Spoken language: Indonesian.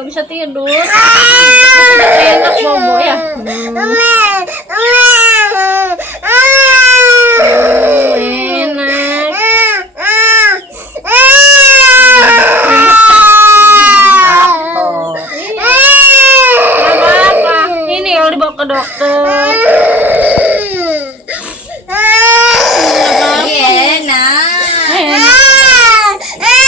Gak bisa tidur. Enak bobo ya. Enak. Apa-apa. Ini kalau dibawa ke dokter. Enak.